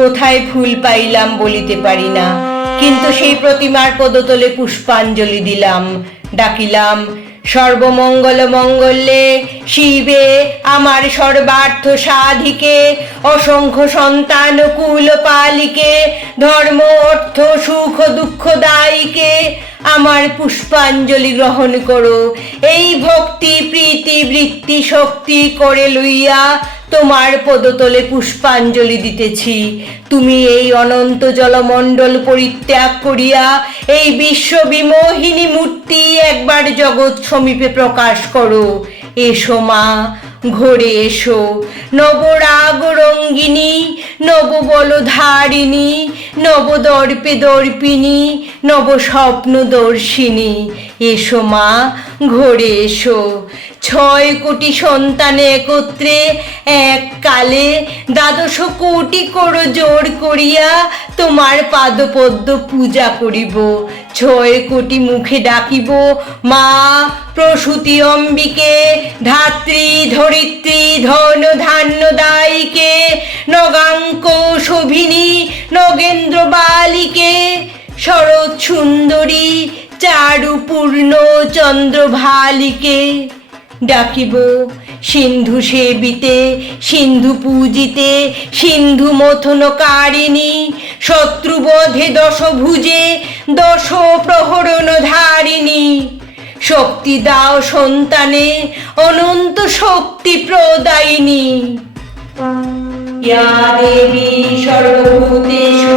কোথায় ফুল পাইলাম বলিতে পারি না, কিন্তু সেই প্রতিমার পদতলে পুষ্পাঞ্জলি দিলাম, ডাকিলাম, সর্বমঙ্গল মঙ্গলে শিবে আমার সর্বার্থ সাধিকে, অসংখ্য সন্তান কুল পালিকে, ধর্ম অর্থ সুখ দুঃখ দায়ীকে আমার পুষ্পাঞ্জলি গ্রহণ করো। এই ভক্তি প্রীতি বৃত্তি শক্তি করে লইয়া তোমার পদতলে পুষ্পাঞ্জলি দিতেছি। তুমি এই অনন্ত জলমণ্ডল পরিত্যাগ করিয়া এই বিশ্ব বিমোহিনী মূর্তি একবার জগৎ সমীপে প্রকাশ করো। এসো মা, ঘরে এসো, নবরাগ রঙ্গিনী, নববলধারিণী, নবদর্পে দর্পিনী, নব স্বপ্ন দর্শিনী। এসো মা, ঘরে এসো। 6 কোটি সন্তান একত্রে এককালে 12 কোটি করো জোর করিয়া তোমার পাদপদ্ম পূজা করিব। 6 কোটি মুখে ডাকিব, মা প্রসূতি অম্বিকে, ধাত্রী ধরিত্রী ধন ধান্য দায়ীকে, নগাঙ্ক শোভিনী নগেন্দ্র বালিকে, শরৎ সুন্দরী চারুপূর্ণ চন্দ্রভালিকে। ডাকিব সিন্ধু সেবিতে, সিন্ধু পূজিতে, সিন্ধু মথনকারিণী, শত্রুবধে 10 ভুজে 10 প্রহরণ ধারিণী। শক্তি দাও সন্তানে, অনন্ত শক্তি প্রদায়িনী। ইয়া দেবী সর্বভূতেষু